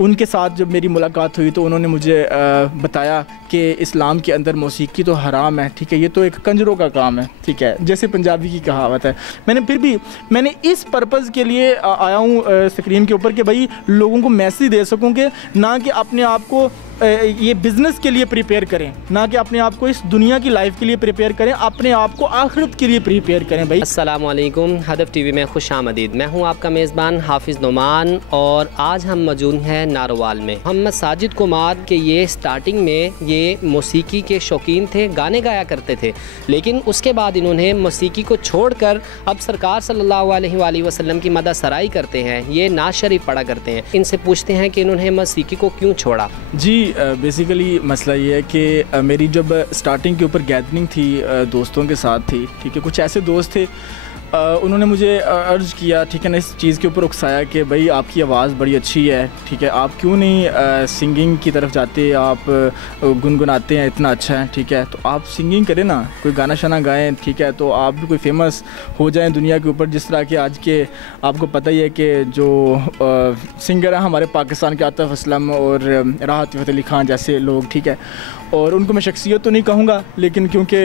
उनके साथ जब मेरी मुलाकात हुई तो उन्होंने मुझे बताया कि इस्लाम के अंदर मौसीकी तो हराम है, ठीक है, ये तो एक कंजरों का काम है, ठीक है, जैसे पंजाबी की कहावत है। मैंने इस पर्पज़ के लिए आया हूँ स्क्रीन के ऊपर कि भाई लोगों को मैसेज दे सकूँ कि ना कि अपने आप को ये बिज़नेस के लिए प्रिपेयर करें, ना कि अपने आप को इस दुनिया की लाइफ के लिए प्रिपेयर करें, अपने आप को आखिरत के लिए प्रिपेयर करें। भाई अस्सलाम वालेकुम, हदफ टीवी में खुशामदीद। मैं हूं आपका मेज़बान हाफिज़ नोमान और आज हम मौजूद हैं नारोवाल में। मोहम्मद साजिद कुमार के ये स्टार्टिंग में ये मौसीकी के शौकीन थे, गाने गाया करते थे, लेकिन उसके बाद इन्होंने मौसीकी को छोड़कर अब सरकार सल्लल्लाहु अलैहि वसल्लम की मदह सराई करते हैं, ये नात शरीफ पढ़ा करते हैं। इनसे पूछते हैं कि इन्होंने मौसीकी को क्यों छोड़ा। जी बेसिकली मसला ये है कि मेरी जब स्टार्टिंग के ऊपर गैदरिंग थी दोस्तों के साथ थी, ठीक है, कुछ ऐसे दोस्त थे उन्होंने मुझे अर्ज़ किया, ठीक है ना, इस चीज़ के ऊपर उकसाया कि भाई आपकी आवाज़ बड़ी अच्छी है, ठीक है, आप क्यों नहीं सिंगिंग की तरफ जाते, आप गुनगुनाते हैं, इतना अच्छा है, ठीक है, तो आप सिंगिंग करें ना, कोई गाना शाना गाएं, ठीक है, तो आप भी कोई फेमस हो जाएं दुनिया के ऊपर। जिस तरह के आज के आपको पता ही है कि जो सिंगर हैं हमारे पाकिस्तान के आतिफ असलम और राहत फ़तेह अली खान जैसे लोग, ठीक है, और उनको मैं शख्सियत तो नहीं कहूँगा, लेकिन क्योंकि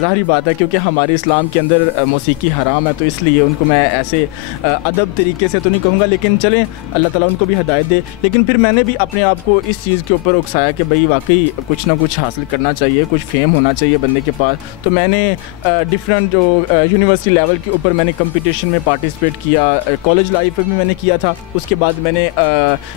ज़ाहिरी बात है क्योंकि हमारे इस्लाम के अंदर मौसीकी हराम है, तो इसलिए उनको मैं ऐसे अदब तरीके से तो नहीं कहूँगा, लेकिन चलें अल्लाह ताला उनको भी हिदायत दे। लेकिन फिर मैंने भी अपने आप को इस चीज़ के ऊपर उकसाया कि भाई वाकई कुछ ना कुछ हासिल करना चाहिए, कुछ फेम होना चाहिए बंदे के पास। तो मैंने डिफरेंट जो यूनिवर्सिटी लेवल के ऊपर मैंने कंपटीशन में पार्टिसिपेट किया, कॉलेज लाइफ में मैंने किया था, उसके बाद मैंने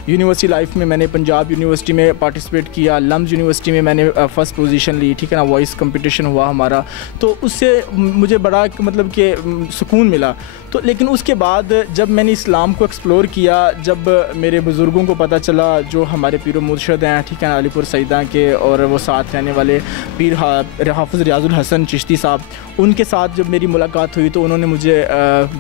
यूनिवर्सिटी लाइफ में मैंने पंजाब यूनिवर्सिटी में पार्टिसिपेट किया, लम्स यूनिवर्सिटी में मैंने फ़र्स्ट पोजीशन ली, ठीक है ना, वॉइस कंपटीशन हुआ हमारा, तो उससे मुझे बड़ा मतलब कि सुकून मिला। तो लेकिन उसके बाद जब मैंने इस्लाम को एक्सप्लोर किया, जब मेरे बुज़ुर्गों को पता चला जो हमारे पीर मुर्शद हैं, ठीक है, अलीपुर सईदा के, और वो साथ रहने वाले पीर हाफ़िज़ रियाज़ुल हसन चिश्ती साहब, उनके साथ जब मेरी मुलाकात हुई तो उन्होंने मुझे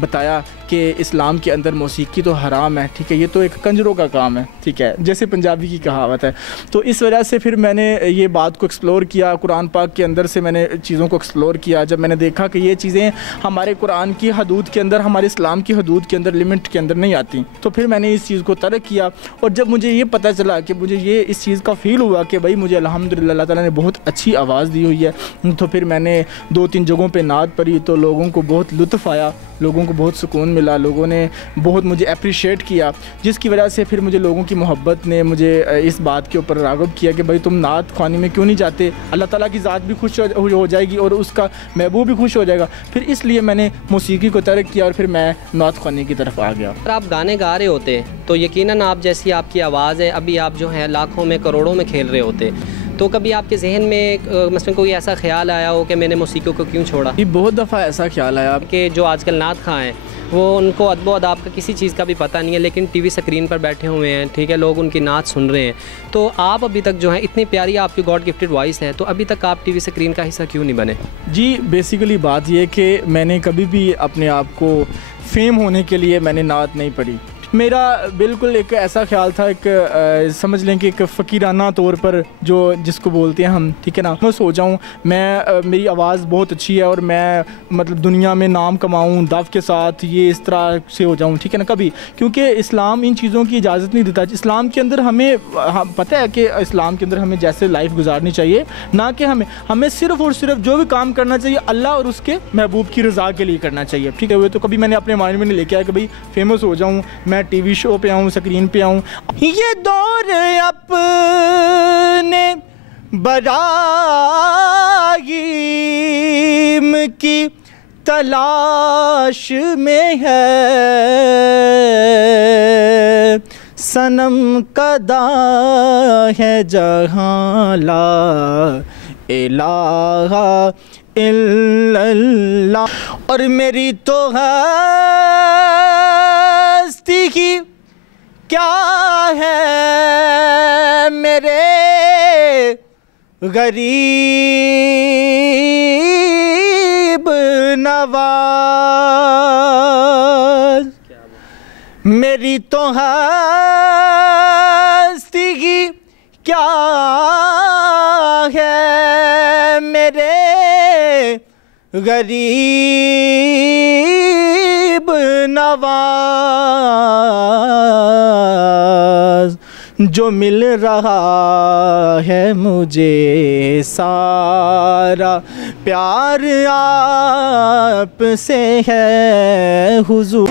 बताया कि इस्लाम के अंदर मौसीकी तो हराम है, ठीक है, ये तो एक कंजरों का काम है, ठीक है, जैसे पंजाबी की कहावत है। तो इस वजह से फिर मैंने ये बात को एक्सप्लोर किया, कुरान पाक के अंदर से मैंने चीज़ों को एक्सप्लोर किया। जब मैंने देखा कि ये चीज़ें हमारे कुरान की हदूद के अंदर, हमारे इस्लाम की हदूद के अंदर, लिमिट के अंदर नहीं आती, तो फिर मैंने इस चीज़ को तर्क किया। और जब मुझे ये पता चला कि मुझे ये इस चीज़ का फ़ील हुआ कि भाई मुझे अल्हम्दुलिल्लाह अल्लाह ताला ने बहुत अच्छी आवाज़ दी हुई है, तो फिर मैंने 2-3 जगहों पर नात पढ़ी, तो लोगों को बहुत लुत्फ़ आया, लोगों को बहुत सुकून मिला, लोगों ने बहुत मुझे अप्रिशिएट किया, जिसकी वजह से फिर मुझे लोगों की मोहब्बत ने मुझे इस बात के ऊपर राग़िब किया कि भाई तुम नात ख़्वानी में क्यों नहीं जाते, अल्लाह ताला की ज़ात भी खुश हो जाएगी और उसका महबूब भी खुश हो जाएगा। फिर इसलिए मैंने मौसीकी को तर्क किया और फिर मैं नात ख़्वानी की तरफ आ गया। अगर आप गाने गा रहे होते तो यकीनन आप जैसी आपकी आवाज़ है, अभी आप जो है लाखों में करोड़ों में खेल रहे होते, तो कभी आपके जहन में मसलन कोई ऐसा ख्याल आया हो कि मैंने मौसीकी को क्यों छोड़ा? ये बहुत दफ़ा ऐसा ख्याल आया कि जो आजकल नात खां हैं वो उनको अदब अदाब का किसी चीज़ का भी पता नहीं है, लेकिन टीवी स्क्रीन पर बैठे हुए हैं, ठीक है, लोग उनकी नात सुन रहे हैं, तो आप अभी तक जो है इतनी प्यारी आपकी गॉड गिफ्टेड वॉइस है, तो अभी तक आप टीवी स्क्रीन का हिस्सा क्यों नहीं बने? जी बेसिकली बात यह कि मैंने कभी भी अपने आप को फेम होने के लिए मैंने नात नहीं पढ़ी। मेरा बिल्कुल एक ऐसा ख्याल था, एक समझ लें कि एक फ़कीराना तौर पर जो जिसको बोलते हैं हम, ठीक है ना, मैं सोचा हूँ मेरी आवाज़ बहुत अच्छी है और मैं मतलब दुनिया में नाम कमाऊँ दव के साथ, ये इस तरह से हो जाऊँ, ठीक है ना, कभी, क्योंकि इस्लाम इन चीज़ों की इजाज़त नहीं देता। इस्लाम के अंदर हमें पता है कि इस्लाम के अंदर हमें जैसे लाइफ गुजारनी चाहिए, ना कि हमें सिर्फ़ और सिर्फ जो भी काम करना चाहिए अल्लाह और उसके महबूब की रज़ा के लिए करना चाहिए, ठीक है। तो कभी मैंने अपने माइंड में नहीं लेके आया कि भाई फेमस हो जाऊँ, मैं टीवी शो पे आऊँ, स्क्रीन पे आऊँ। ये दौर अपने बराईम की तलाश में है, सनम कदा है जहाँ ला इलाहा इल्लल्लाह, और मेरी तो हस्ती की क्या है मेरे गरीब नवाज, मेरी तो हस्ती की क्या है मेरे गरीब नवाज, जो मिल रहा है मुझे सारा प्यार आप से है हुजूर।